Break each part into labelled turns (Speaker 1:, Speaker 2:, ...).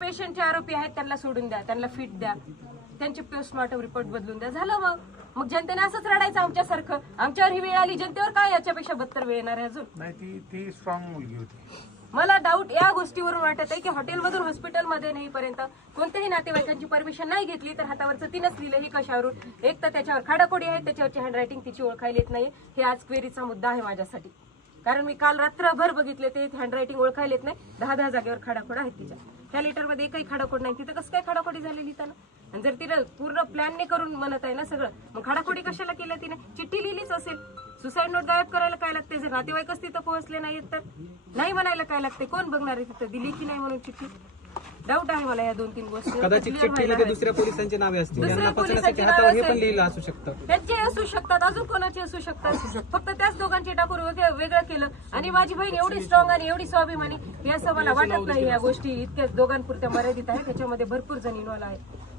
Speaker 1: पेशंटचे आरोपी आहेत त्यांना सोडून द्या त्यांना फिट द्या. त्यांचे पोस्टमॉर्टम रिपोर्ट बदलून द्या. झालं मग. मग जनतेने असंच रडायचं आमच्यासारखं. आमच्यावर ही वेळ आली जनतेवर काय याच्यापेक्षा बत्तर वेळ येणार आहे अजून?
Speaker 2: नाही ती ती स्ट्रॉंग मुलगी होती.
Speaker 1: मला डाऊट या गोष्टीवरून वाटत आहे की हॉटेलमधून हॉस्पिटलमध्ये नेईपर्यंत कोणत्याही नातेवाईकांची परमिशन नाही घेतली तर हातावरचं तिनंच लिहिलं ही कशावरून? एक तर त्याच्यावर खाडाखोडी आहे त्याच्यावरची हँडरायटिंग तिची ओळखायला येत नाही हे आज क्वेरीचा मुद्दा आहे माझ्यासाठी. कारण मी काल रात्रभर बघितले ते हँडरायटिंग ओळखायला येत नाही. दहा दहा जागेवर खाडाखोड आहेत तिच्या. त्या लेटरमध्ये एकही खाडाखोड नाही. तिथं कसं काय खाडाखोडी झाली लिहिताना आणि जर तिला पूर्ण प्लॅनने करून म्हणत आहे ना सगळं मग खाडाखोडी कशाला केलं तिने? चिठ्ठी लिहिलीच असेल. सुसाईड नोट गायब करायला काय लागते? जर नातेवाईकच तिथं पोहोचले नाहीत तर? नाही म्हणायला काय लागते? कोण बघणार आहे तिथं? दिली की नाही म्हणून चिठ्ठी? डाऊट आहे मला या दोन तीन गोष्टी
Speaker 3: कदाचित चिठ्ठीमध्ये दुसऱ्या पोलिसांचे नावे असतील.
Speaker 1: दुसऱ्या
Speaker 3: यांना पचण्यासाठी
Speaker 1: पोलिसांची
Speaker 3: हातावर हे
Speaker 1: नावे
Speaker 3: पण
Speaker 1: असेल.
Speaker 3: लिहिलं असू शकतं.
Speaker 1: त्यांचे असू शकतात अजून कोणाचे असू शकतात? फक्त त्याच दोघांचे टाकून वेगळं वेगळं केलं. आणि माझी बहीण एवढी स्ट्रॉंग आणि एवढी स्वाभिमानी हे असं मला वाटत नाही या गोष्टी इतक्या दोघांपुरत्या मर्यादित आहे त्याच्यामध्ये भरपूर जण इन्व्हॉल्व आहे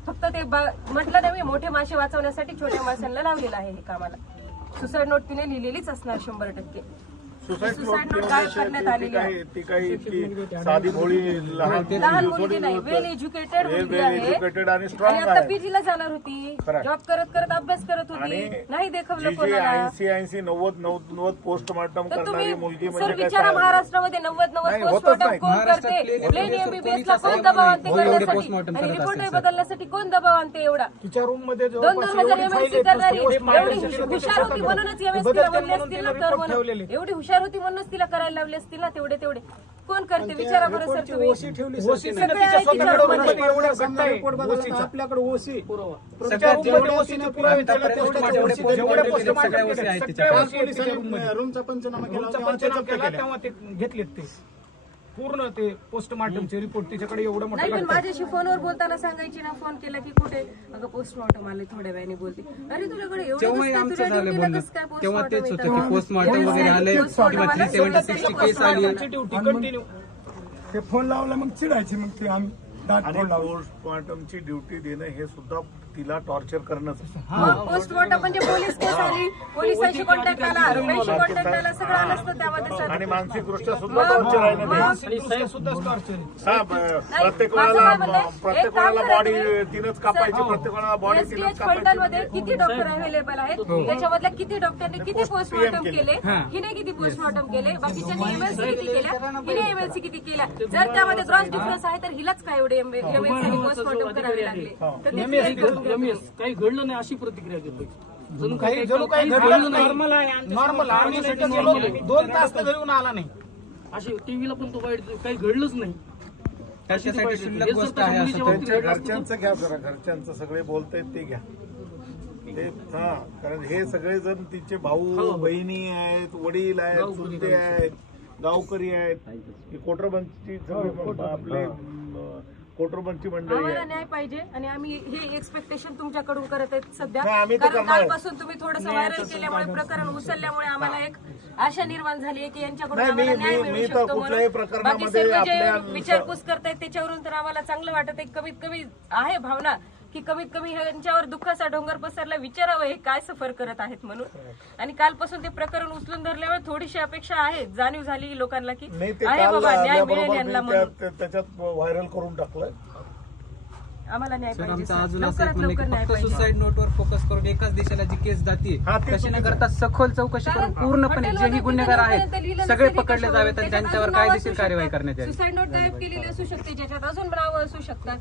Speaker 1: फक्त ते ब- म्हटलं नाही मी मोठे मासे वाचवण्यासाठी छोट्या माशांना लावलेलं आहे हे कामाला. सुसाईड नोट तिने लिहिलेलीच असणार शंभर टक्के.
Speaker 2: सुसाईड
Speaker 1: सुसाईड
Speaker 2: नोट
Speaker 1: नोट गायब करण्यात
Speaker 2: ती
Speaker 1: आलेली आहे
Speaker 2: काही ती काही इतकी साधी भोळी लहान मुलगी
Speaker 1: नाही वेल एज्युकेटेड
Speaker 2: Well
Speaker 1: मुलगी आहे
Speaker 2: educated आणि strong
Speaker 1: आता. पीजीला जाणार होती. जॉब करत करत अभ्यास करत होती नाही देखवलं कोणाला
Speaker 2: ऐंशी ऐंशी नव्वद नव्वद नव्वद पोस्टमार्टम करणारी मुलगी
Speaker 1: सर
Speaker 2: म्हणजे काय
Speaker 1: विचारा? महाराष्ट्रामध्ये नव्वद नव्वद पोस्टमॉर्टम. कोण करते प्लेन एमबीबीएस ला कोण. दबाव आणते
Speaker 3: हो,
Speaker 1: करण्यासाठी आणि
Speaker 3: सर.
Speaker 1: बदलण्यासाठी कोण दबाव आणते एवढा
Speaker 4: तिच्या रूममध्ये
Speaker 1: दोन दोन हजार
Speaker 4: एवढी
Speaker 1: करणारी एवढी हुशार होती म्हणूनच एमएससी
Speaker 4: ठेवलेले.
Speaker 1: एवढी हुशार होती म्हणूनच तिला करायला लावले असतील ना तेवढे तेवढे कोण करते विचारा बरं सर तुम्ही
Speaker 4: ओसी ठेवली तिच्या स्वतःकडे
Speaker 1: तिच्या
Speaker 4: म्हणजे घटना. आपल्याकडे ओसी
Speaker 3: जेवढे
Speaker 4: पुरावे त्याला तेवढे
Speaker 3: जेवढे
Speaker 4: ओसी
Speaker 3: केले, सगळ्या ओसी.
Speaker 4: ओसी.
Speaker 5: रूमचा पंचनामा केला.
Speaker 4: तेव्हा ते घेतलेत ते पूर्ण ते पोस्टमार्टमचे रिपोर्ट तिच्याकडे एवढं मोठं
Speaker 1: नाही पण
Speaker 4: लागतं.
Speaker 1: माझ्याशी फोनवर बोलताना सांगायची ना फोन केला की कुठे? अगं पोस्टमॉर्टम आले थोड्या वेळाने बोलते. अरे तुझ्याकडे एवढं?
Speaker 3: आमचं झालं बोलणं.
Speaker 1: कसं काय
Speaker 3: तेव्हा तेच होतं? की पोस्टमॉर्टम वगैरे आले किंवा थ्री सेव्हन्टी
Speaker 1: त्याची
Speaker 3: केस आली.
Speaker 4: ड्युटी कंटिन्यू
Speaker 5: ते फोन लावला मग चिडायचे मग ते आम्ही
Speaker 2: आणि
Speaker 5: फोन
Speaker 2: पोस्टमार्टमची ड्युटी देणं हे सुद्धा तिला टॉर्चर
Speaker 1: पोस्टमॉर्टम म्हणजे पोलीस केस आली पोलिसांशी कॉन्टॅक्ट आला रुपयाशी कॉन्टॅक्ट आला सगळं आलं असतं त्यामध्ये सर
Speaker 2: आणि मानसिकदृष्ट्या सुद्धा टॉर्चर आहे ना ते.
Speaker 4: मानसिकदृष्ट्या सुद्धा टॉर्चर आहे.
Speaker 2: हा, ब- प्रत्येक
Speaker 1: माझं
Speaker 2: वेळेला
Speaker 1: काय म्हणणं आहे,
Speaker 2: प्रत्येक
Speaker 1: एक काम
Speaker 2: वेळेला
Speaker 1: करा
Speaker 2: बॉडी
Speaker 1: तुम्ही.
Speaker 2: तीनच कापायची प्रत्येक वेळेला बॉडी तीनच कापायची.
Speaker 1: किती डॉक्टर अवेलेबल आहेत? त्याच्यामधल्या किती डॉक्टरने किती पोस्टमॉर्टम
Speaker 2: केले.
Speaker 1: केले? हिने किती पोस्टमॉर्टम केले? बाकीच्यांनी एमएलसी किती केल्या? हिने एमएलसी किती केल्या? जर त्यामध्ये क्रॉस डिफरन्स आहे तर हिलाच काय एवढे एमएलसी पोस्टमॉर्टम करावे लागले. तर ते
Speaker 6: काही घडलं नाही अशी प्रतिक्रिया देतो जणू
Speaker 4: काही जणू काही घडलं नॉर्मल आहे. नॉर्मल आम्ही तिथं गेलो दोन तास तर घरी आला नाही.
Speaker 6: अशी टीव्हीला पण तो वाईट काही घडलंच नाही.
Speaker 3: त्याच्यासाठी क्षुल्लक गोष्ट आहे असं. तर
Speaker 2: त्यांच्या घरच्यांचं घ्या जरा. घरच्यांचं सगळे बोलतायत ते घ्या. ते हा कारण हे सगळे जण तिचे भाऊ बहिणी आहेत वडील आहेत चुलते आहेत गावकरी आहेत. ही कोटरबंदची आपले अं, कोटरबंदची मंडळी
Speaker 1: आम्हाला
Speaker 2: आहे
Speaker 1: न्याय पाहिजे आणि आम्ही हे एक्सपेक्टेशन तुमच्याकडून करत आहेत सध्या
Speaker 2: नाही, आम्ही तर
Speaker 1: कारण
Speaker 2: करणार.
Speaker 1: कालपासून तुम्ही थोडस व्हायरल केल्यामुळे प्रकरण उचलल्यामुळे आम्हाला एक आशा निर्माण झाली आहे की यांच्याकडून
Speaker 2: नाही, मी-
Speaker 1: आम्हाला न्याय
Speaker 2: मी-
Speaker 1: मिळू
Speaker 2: मी तर
Speaker 1: शकतो
Speaker 2: कुठल्याही
Speaker 1: म्हणून.
Speaker 2: प्रकरणामध्ये
Speaker 1: बाकी सर्व जे
Speaker 2: आपल्या-
Speaker 1: विचारपूस करतायत त्याच्यावरून तर आम्हाला चांगलं वाटत आहे कमीत कमी आहे भावना की कमीत कमी यांच्यावर दुःखाचा डोंगर पसरला विचारावं हे काय सफर करत आहेत म्हणून. आणि कालपासून ते प्रकरण उचलून धरल्यामुळे थोडीशी अपेक्षा आहे जाणीव झाली लोकांना की
Speaker 2: नाही ते
Speaker 1: आहे
Speaker 2: काल
Speaker 1: बाबा न्याय मिळेल
Speaker 2: आल्याबरोबर
Speaker 1: यांना
Speaker 2: मी
Speaker 1: म्हणून.
Speaker 2: त्या- त्या- त्याच्यात व्हायरल करून टाकलंय.
Speaker 1: आम्हाला न्याय
Speaker 3: सर
Speaker 1: पाहिजे
Speaker 3: आमचं
Speaker 1: सर.
Speaker 3: अजून असं एक
Speaker 1: लवकरात
Speaker 3: म्हणणं
Speaker 1: लवकर
Speaker 3: आहे
Speaker 1: न्याय
Speaker 3: की फक्त
Speaker 1: पाहिजे.
Speaker 3: सुसाईड नोटवर फोकस करून एकाच दिशेला जी केस जाते
Speaker 2: हा, ते
Speaker 3: तशी न
Speaker 2: चुकीचं
Speaker 3: करता सखोल चौकशी करून पूर्णपणे जेही गुन्हेगार आहेत सगळे पकडले जावेत आणि त्यांच्यावर कायदेशीर करण्यात यावी
Speaker 1: सुसाईड नोट गायब केलेली असू शकते ज्याच्यात अजून नावं असू शकतात.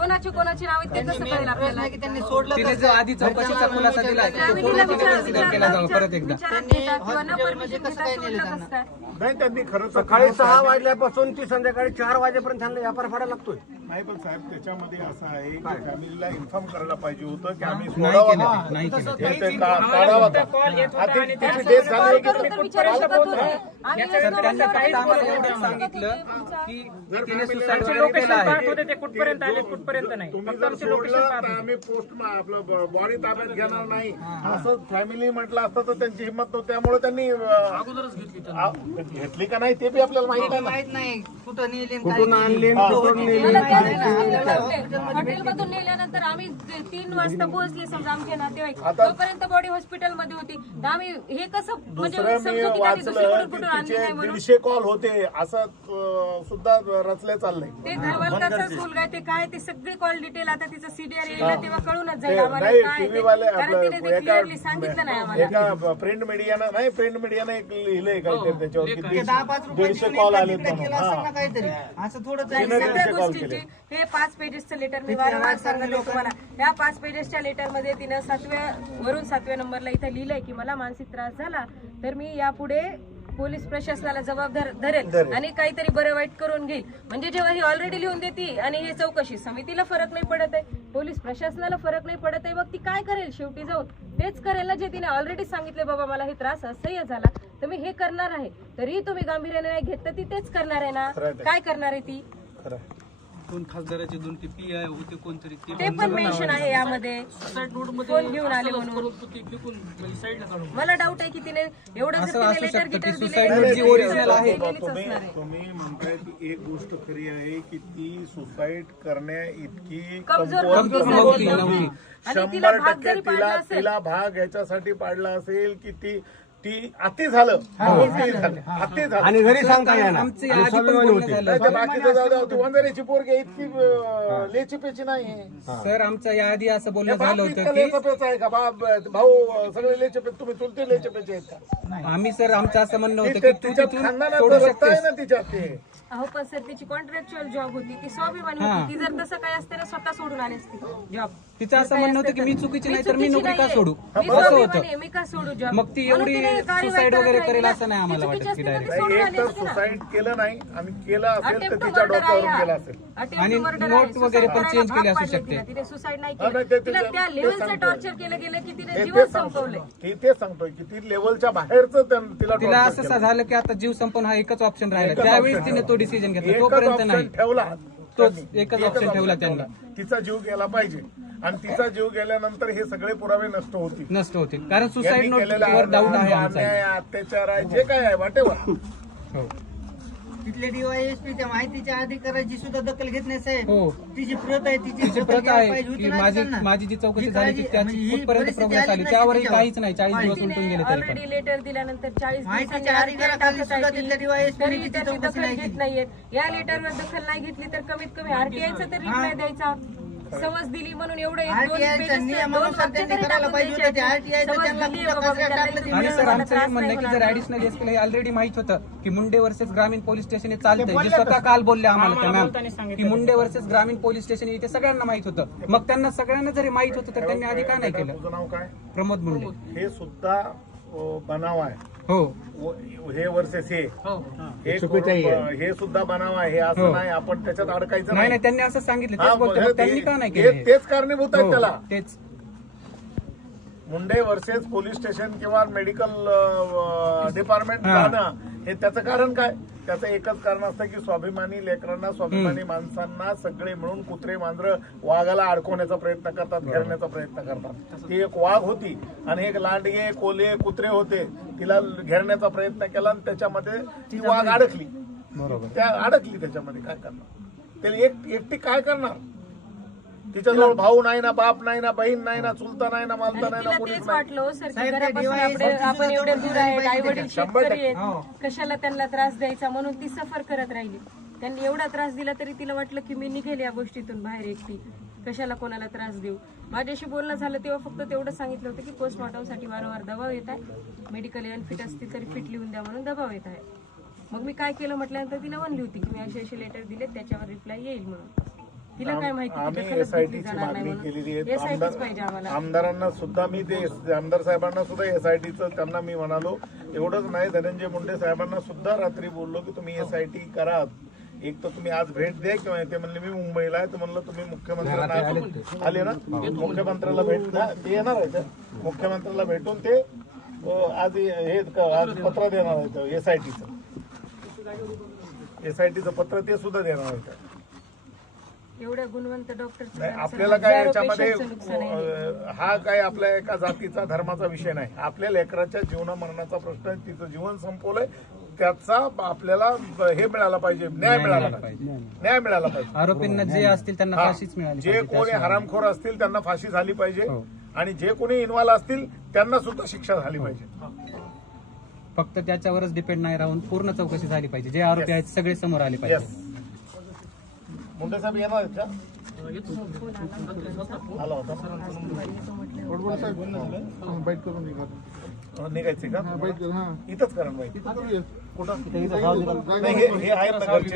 Speaker 1: कोणाची कोणाची नाव आहेत ते कसं कळेल आपल्याला
Speaker 3: तिने जो आधी चौकशीचा खुलासा तो
Speaker 1: विचार-
Speaker 3: कन्सिडर केला परत एकदा
Speaker 1: विचारात घेतात किंवा न परमिशन घेतात सोडलं कसं काय?
Speaker 2: नाही त्यांनी खरं तर
Speaker 5: सकाळी सहा वाजल्यापासून ती संध्याकाळी चार वाजेपर्यंत त्यांना व्यापार फाडायला लागतोय
Speaker 2: नाही पण साहेब त्याच्यामध्ये असं आहे की फॅमिलीला इन्फॉर्म करायला पाहिजे होतं की आम्ही
Speaker 3: नाही
Speaker 2: सोडावं
Speaker 3: केलं
Speaker 2: का?
Speaker 3: ते, नाही केलं ते.
Speaker 2: ते का- काढावं का?
Speaker 4: कॉल येत
Speaker 2: हा,
Speaker 4: होता
Speaker 2: ती-
Speaker 4: आणि
Speaker 2: तिची
Speaker 4: त्याचं
Speaker 2: डेथ झाली आहे
Speaker 1: कॉल
Speaker 2: की
Speaker 1: करून तर विचारू शकत होते. आम्ही
Speaker 3: तर
Speaker 1: एवढं
Speaker 3: त्यांनी फक्त
Speaker 1: काहीच
Speaker 3: आम्हाला
Speaker 1: बोललो
Speaker 3: एवढंच
Speaker 1: नाही.
Speaker 3: सांगितलं की तिने सुसाईड
Speaker 4: आमचे
Speaker 3: वगैरे
Speaker 4: लोकेशन
Speaker 3: केलं
Speaker 4: पाहत
Speaker 3: आहे
Speaker 4: होते ते कुठपर्यंत आले कुठपर्यंत नाही.
Speaker 2: तुम्ही
Speaker 4: फक्त
Speaker 2: जर
Speaker 4: आमचे लोकेशन
Speaker 2: सोडलं
Speaker 4: पाहत
Speaker 2: तर
Speaker 4: होते
Speaker 2: आम्ही पोस्ट आपलं बॉडी ताब्यात घेणार नाही. असं फॅमिली म्हटलं असतं तर त्यांची हिंमत नव्हती. त्यामुळे त्यांनी अं,
Speaker 6: अगोदरच घेतली
Speaker 2: आ- घेतली का नाही ते बी आपल्याला माहीत आहे ना.
Speaker 7: माहीत नाही. कुठं नेले
Speaker 5: कुठून आणले
Speaker 2: हा.
Speaker 5: कुठून नेले.
Speaker 1: मला त्या हॉटेलमधून नेल्यानंतर आम्ही ते- तीन वाजता पोहोचले समजा आमचे नातेवाईक.
Speaker 2: आता-
Speaker 1: तोपर्यंत बॉडी हॉस्पिटलमध्ये होती. तर आम्ही हे कसं म्हणजे
Speaker 2: दुसरं मी
Speaker 1: समजुतीने आम्ही
Speaker 2: वाचलं
Speaker 1: दुसरीकडून
Speaker 2: की
Speaker 1: कुठून आणली
Speaker 2: तिचे
Speaker 1: नाही म्हणून.
Speaker 2: दीडशे कॉल होते. असं अं, सुद्धा रचले चाललंय.
Speaker 1: ते घरवालकाचा स्कूल काय ते काय ते सगळी कॉल डिटेल आता तिचं सीडीआर येईल तेव्हा कळूनच जाईल आम्हाला
Speaker 2: नाही
Speaker 1: काय
Speaker 2: टीव्ही
Speaker 1: ते.
Speaker 2: वाले
Speaker 1: कारण तिने ते क्लिअरली सांगितलं नाही आम्हाला.
Speaker 2: एका प्रिंट मीडियानं नाही प्रिंट मीडियानं एक लिहिलंय काहीतरी त्याच्यावर की
Speaker 5: ते दहा पाच रुपये
Speaker 2: दीडशे कॉल आले
Speaker 5: तिकडे केलं असेल ना काहीतरी? असं आहे.
Speaker 2: तिने
Speaker 1: सगळ्या गोष्टींचे हे पाच पेजेसचं लेटर मी वारंवार सांगत आहे तुम्हाला. या पाच पेजेसच्या लेटरमध्ये तिनं सातव्या वरून सातव्या नंबरला इथं लिहिलंय की मला मानसिक त्रास झाला. तर मी यापुढे पोलीस प्रशासनाला जबाबदार धरेल आणि काहीतरी बरं वाईट करून घेईल. म्हणजे जेव्हा ही ऑलरेडी लिहून देते आणि हे चौकशी समितीला फरक नाही पडत आहे पोलीस प्रशासनाला फरक नाही पडत आहे मग ती काय करेल शेवटी जाऊन? तेच करेल ना जे तिने ऑलरेडी सांगितले बाबा मला हे त्रास असह्य झाला तर मी हे करणार आहे. तरी तुम्ही गांभीर्याने नाही घेत तर ती तेच करणार आहे ना. काय करणार आहे ती?
Speaker 3: दोन खासदाराचे दोन ते पी आय होते कोणतरी ते
Speaker 1: ते पण मेन्शन आहे यामध्ये
Speaker 6: साईड रोडमध्ये
Speaker 1: कोण घेऊन आले म्हणून
Speaker 6: परंतु ते फेकून म्हणजे साईडला काढून
Speaker 1: मला डाऊट आहे की तिने एवढं जर
Speaker 3: असं
Speaker 1: तिने
Speaker 3: असू
Speaker 1: लेटर
Speaker 3: शकतं
Speaker 1: गिटर
Speaker 3: की
Speaker 1: दिले
Speaker 3: suicide
Speaker 1: तर
Speaker 3: note जी
Speaker 1: ती
Speaker 3: original आहे.
Speaker 1: केलेलीच
Speaker 2: तुम्ही
Speaker 1: असणार आहे.
Speaker 2: तुम्ही म्हणताय की एक गोष्ट खरी आहे की ती सुसाईड करण्या इतकी
Speaker 1: कमजोर
Speaker 2: कमकुवत
Speaker 1: नव्हती,
Speaker 2: नव्हती.
Speaker 3: नव्हती.
Speaker 1: आणि तिला
Speaker 2: शंभर
Speaker 1: भाग
Speaker 2: टक्के
Speaker 1: जरी पाडला
Speaker 2: तिला
Speaker 1: असेल
Speaker 2: तिला भाग याच्यासाठी पाडला असेल की ती ती अति झालं. बोलती झालं. अति झालं.
Speaker 5: आणि घरी सांगता येणार.
Speaker 3: आमचं या आधी पण बोलणं झालं
Speaker 2: नाही तर बाकीचं जाऊ द्या ती वंजारीची पोरगी आहे, इतकी अं, लेचीपेची नाही
Speaker 3: सर आमचं या आधी असं बोलणं झालं होतं की
Speaker 2: लेचपेचा आहे का? बाप भाऊ सगळे लेचपे तुम्ही चुलते लेचपेचे आहेत का?
Speaker 3: आम्ही सर आमचं असं म्हणणं होतं
Speaker 2: ती-
Speaker 3: की तू
Speaker 2: तिच्या
Speaker 3: तिथून
Speaker 2: खानदानात
Speaker 3: सोडू
Speaker 2: रक्त आहे
Speaker 3: शकतेस
Speaker 2: ना तिच्यात ते.
Speaker 1: अहो पण सर तिची कॉन्ट्रॅक्च्युअल जॉब होती. ती स्वाभिमानी होती. ती जर तसं काय असते ना स्वतः सोडून आली असती. जॉब.
Speaker 3: तिचं असं म्हणणं होतं की मी चुकीची नाही तर मी नोकरी का. सोडू?
Speaker 1: मी
Speaker 3: असं
Speaker 1: स्वाभिमानी
Speaker 3: होतं
Speaker 1: आहे, मी का सोडू जॉब
Speaker 3: मग ती एवढी
Speaker 1: करत
Speaker 3: वगैरे करेल. असं नाही आम्हाला
Speaker 1: ती
Speaker 3: वाटत की
Speaker 1: ती. सोडून
Speaker 2: नाही, एक तर. सुसाईड केलं नाही आणि केलं असेल तर तिच्या डोक्यावरून केलं. असेल
Speaker 3: आणि
Speaker 1: आहे.
Speaker 3: वगैरे पण change केले असू शकते.
Speaker 1: तिला. तिने सुसाईड नाही
Speaker 2: हा, नाही, ते
Speaker 1: केलं तिला त्या
Speaker 2: ते
Speaker 1: लेवलचं
Speaker 2: सांगतोय.
Speaker 1: टॉर्चर केलं गेलं की तिने जीवन
Speaker 2: सांगतोय ती लेवलच्या बाहेरच त्यां- तिला
Speaker 3: तिला
Speaker 2: torture
Speaker 3: असं
Speaker 2: केलं.
Speaker 3: झालं की आता जीव संपवून हा एकच ऑप्शन राहिला
Speaker 2: एकच
Speaker 3: त्यावेळेस
Speaker 2: option
Speaker 3: तिने तो. डिसिजन घेतला
Speaker 2: एकच
Speaker 3: तोपर्यंत
Speaker 2: option
Speaker 3: नाही
Speaker 2: ठेवला
Speaker 3: तोच
Speaker 2: त्यांनी.
Speaker 3: एकच option ठेवला त्यांनी.
Speaker 2: तिचा जीव गेला पाहिजे आणि तिचा जीव गेल्यानंतर हे सगळे पुरावे नष्ट होतील.
Speaker 3: नष्ट होते कारण सुसाईड
Speaker 2: यांनी
Speaker 3: नोट
Speaker 2: केलेला
Speaker 3: डाऊट आहे
Speaker 2: अन्याय अत्याचार आहे जे काय आहे वाटेवर
Speaker 3: हो.
Speaker 5: तिथले डीवायएसपी त्या माहितीच्या अधिकाराची सुद्धा दखल घेत नाही साहेब.
Speaker 3: हो.
Speaker 5: तिची प्रत आहे तिची
Speaker 3: तिची
Speaker 5: दखल
Speaker 3: प्रत
Speaker 5: घ्यायला
Speaker 3: आहे
Speaker 5: पाहिजे होती
Speaker 3: की
Speaker 5: ना
Speaker 3: माझी
Speaker 5: त्यांना.
Speaker 3: माझी जी चौकशी
Speaker 5: ही
Speaker 3: झाली
Speaker 5: काळजी-
Speaker 3: ती त्याची
Speaker 5: म्हणजे ही
Speaker 3: कुठपर्यंत
Speaker 5: परिस्थिती
Speaker 3: प्रोग्रेस
Speaker 5: आली
Speaker 3: आली
Speaker 5: नाही
Speaker 3: त्यावरही. काहीच नाही. चाळीस दिवस उलटून गेले तरी पण.
Speaker 1: ऑलरेडी लेटर दिल्यानंतर चाळीस
Speaker 5: माहितीच्या
Speaker 1: दिवसांनी
Speaker 5: अधिकाराखाली
Speaker 1: RTI
Speaker 5: सुद्धा तिथल्या DYSP ने
Speaker 1: तरी
Speaker 5: तिची
Speaker 1: त्याची
Speaker 5: चौकशी
Speaker 1: दखल
Speaker 5: नाही
Speaker 1: घेत
Speaker 5: केली.
Speaker 1: नाहीयेत. या लेटरवर दखल नाही घेतली तर कमीत कमी आरटीआयचा तर रिप्लाय द्यायचा. समज दिली म्हणून एवढं एक दोन
Speaker 5: RTI च्या
Speaker 1: pages चं
Speaker 5: नियमानुसार
Speaker 1: दोन वाक्य
Speaker 5: त्यांनी
Speaker 1: तरी
Speaker 5: करायला
Speaker 1: टाकून
Speaker 5: पाहिजे
Speaker 1: द्यायचे.
Speaker 5: होतं. ते RTI चं
Speaker 1: समज
Speaker 5: त्यांना
Speaker 1: दिली
Speaker 5: कुठं
Speaker 1: बाबा,
Speaker 5: कसं
Speaker 1: त्यांना
Speaker 5: टाकलं ते
Speaker 1: इथं
Speaker 3: आणि
Speaker 1: मला
Speaker 3: सर आमचं हे
Speaker 1: त्रास
Speaker 3: म्हणणं आहे की जर. ऍडिशनल हे ऑलरेडी माहीत होतं की मुंडे वर्सेस ग्रामीण पोलीस स्टेशन हे चालतंय. जे स्वतः काल बोलले आम्हाला त्या मॅम की मुंडे वर्सेस ग्रामीण पोलीस स्टेशन इथे सगळ्यांना माहीत होतं. मग त्यांना सगळ्यांना जरी माहीत होतं तर त्यांनी आधी का नाही केलं?
Speaker 2: तुझं नाव काय?
Speaker 3: प्रमोद मुंडे.
Speaker 2: हे सुद्धा अं, बनाव आहे.
Speaker 3: हो.
Speaker 2: हे वर्सेस हे.
Speaker 6: हो.
Speaker 2: हे करून- हे सुद्धा बनाव आहे हे
Speaker 3: हो.
Speaker 2: असं नाही आपण त्याच्यात अडकायचं
Speaker 3: नाही नाही. त्यांनी असं सांगितलं.
Speaker 2: हा,
Speaker 3: तेच
Speaker 2: मग
Speaker 3: त्यांनी का नाही केलं हे?
Speaker 2: तेच कारणीभूत आहेत
Speaker 3: हो,
Speaker 2: त्याला.
Speaker 3: तेच.
Speaker 2: मुंडे वर्सेस पोलीस स्टेशन किंवा मेडिकल डिपार्टमेंट
Speaker 3: हा.
Speaker 2: जाणं हे त्याचं कारण काय? त्याचं एकच कारण असतं की स्वाभिमानी लेकरांना स्वाभिमानी माणसांना सगळे मिळून कुत्रे मांजर वाघाला अडकवण्याचा प्रयत्न करतात घेरण्याचा प्रयत्न करतात. ती एक वाघ होती आणि एक लांडगे कोले कुत्रे होते. तिला घेरण्याचा प्रयत्न केला आणि त्याच्यामध्ये ती वाघ अडकली.
Speaker 3: बरोबर.
Speaker 2: त्या अडकली त्याच्यामध्ये. काय करणार? त्याला एक एकटी काय करणार? तिच्याजवळ भाऊ नाही ना बाप नाही ना बहीण नाही ना चुलता नाही ना मालता नाही ना कोणीच
Speaker 1: तेच
Speaker 2: नाही.
Speaker 1: वाटलं हो सर की
Speaker 5: साहेब, ते
Speaker 1: घरापासून
Speaker 5: DYS
Speaker 1: आपले-
Speaker 5: ची
Speaker 1: आपण
Speaker 5: सुद्धा
Speaker 1: एवढे
Speaker 5: चौकशी
Speaker 1: दूर आहेत
Speaker 5: झाली
Speaker 1: आई वडील
Speaker 2: शंभर
Speaker 1: शेतकरी
Speaker 2: टक्के.
Speaker 1: आहेत कशाला त्यांना त्रास द्यायचा? म्हणून ती सफर करत राहिली. त्यांनी एवढा त्रास दिला तरी तिला वाटलं की मी निघेल या गोष्टीतून बाहेर एकटी. कशाला कोणाला त्रास देऊ? माझ्याशी बोलणं झालं तेव्हा फक्त तेवढं सांगितलं होतं की पोस्टमॉर्टमसाठी वारंवार दबाव येत आहे. मेडिकल अनफिट असतील तरी फिट लिहून द्या म्हणून दबाव येत आहे. मग मी काय केलं म्हटल्यानंतर तिला म्हणली होती की मी असे असे लेटर दिले त्याच्यावर रिप्लाय येईल म्हणून. तिला काय माहिती? की
Speaker 2: आम्ही
Speaker 1: दखलच घेतली
Speaker 2: ची
Speaker 1: जाणार नाही
Speaker 2: मागणी केलेली
Speaker 1: म्हणून.
Speaker 2: आहे
Speaker 1: एसआयटीच पाहिजे
Speaker 2: आमदार
Speaker 1: आम्हाला.
Speaker 2: आमदारांना सुद्धा मी ते आमदार साहेबांना सुद्धा एसआयटीचं त्यांना मी म्हणालो एवढंच नाही धनंजय मुंडे साहेबांना सुद्धा रात्री बोललो की तुम्ही एसआयटी करा. एक तर तुम्ही आज भेट द्या किंवा ते म्हणले मी मुंबईला आहे. तर म्हणलं तुम्ही मुख्यमंत्र्यांना आले ना? मुख्यमंत्र्याला भेट द्या. ते येणार आहे मुख्यमंत्र्याला भेटून ते अं, आज हे क- आज पत्र देणार आहेत. एसआयटीचं एसआयटीचं पत्र ते सुद्धा देणार आहेत.
Speaker 1: एवढ्या गुणवंत
Speaker 2: नाही
Speaker 1: त्यांचं
Speaker 2: आपल्याला काय याच्यामध्ये. अं, हा काय आपल्या एका जातीचा धर्माचा विषय नाही. आपल्या लेकराच्या जीवना मरणाचा प्रश्न आहे. तिचं जीवन संपवलंय त्याचा आपल्याला हे मिळाला पाहिजे न्याय मिळाला पाहिजे. न्याय मिळाला पाहिजे.
Speaker 3: आरोपींना जे असतील त्यांना
Speaker 2: हा.
Speaker 3: फाशीच मिळाली
Speaker 2: जे
Speaker 3: पाहिजे.
Speaker 2: कोणी हरामखोर असतील त्यांना फाशी झाली पाहिजे.
Speaker 3: हो.
Speaker 2: आणि जे कोणी इन्व्हॉल्व असतील त्यांना सुद्धा शिक्षा झाली पाहिजे.
Speaker 3: फक्त त्याच्यावरच डिपेंड नाही राहून पूर्ण चौकशी झाली पाहिजे. जे आरोपी आहेत सगळे समोर आले
Speaker 2: येस
Speaker 3: पाहिजे
Speaker 2: मुंडे साहेब येणार आहेत का आला होता. अं, निघायचे का? इथंच करा बाई कुठं? हे हे आहेत घरचे.